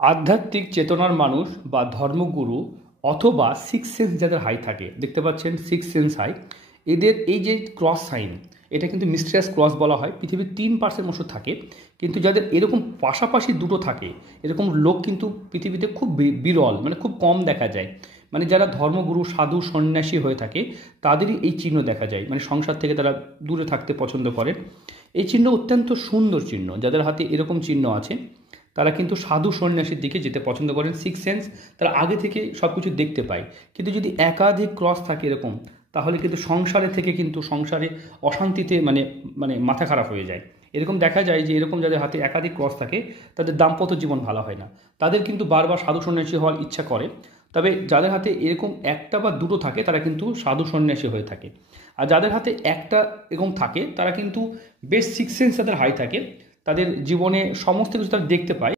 আধ্যাত্মিক চেতনার মানুষ বা ধর্মগুরু অথবা সিক্স সেন্স যাদের হাই থাকে, দেখতে পাচ্ছেন সিক্স সেন্স হাই, এদের এই যে ক্রস সাইন, এটা কিন্তু মিস্টেরিয়াস ক্রস বলা হয়। পৃথিবীর 3% মতো থাকে, কিন্তু যাদের এরকম পাশাপাশি দুটো থাকে এরকম লোক কিন্তু পৃথিবীতে খুব বিরল, মানে খুব কম দেখা যায়। মানে যারা ধর্মগুরু সাধু সন্ন্যাসী হয়ে থাকে তাদেরই এই চিহ্ন দেখা যায়, মানে সংসার থেকে তারা দূরে থাকতে পছন্দ করেন। এই চিহ্ন অত্যন্ত সুন্দর চিহ্ন, যাদের হাতে এরকম চিহ্ন আছে তারা কিন্তু সাধু সন্ন্যাসীর দিকে যেতে পছন্দ করেন। সিক্স সেন্স, তারা আগে থেকে সব কিছু দেখতে পায়। কিন্তু যদি একাধিক ক্রস থাকে এরকম, তাহলে কিন্তু সংসারে থেকে কিন্তু সংসারে অশান্তিতে মানে মানে মাথা খারাপ হয়ে যায়। এরকম দেখা যায় যে এরকম যাদের হাতে একাধিক ক্রস থাকে তাদের দাম্পত্য জীবন ভালো হয় না, তাদের কিন্তু বারবার সাধু সন্ন্যাসী হওয়ার ইচ্ছা করে। তবে যাদের হাতে এরকম একটা বা দুটো থাকে তারা কিন্তু সাধু সন্ন্যাসী হয়ে থাকে। আর যাদের হাতে একটা এরকম থাকে তারা কিন্তু বেশ সিক্স সেন্স তাদের হাই থাকে, তাদের জীবনে সমস্ত কিছু তারা দেখতে পায়।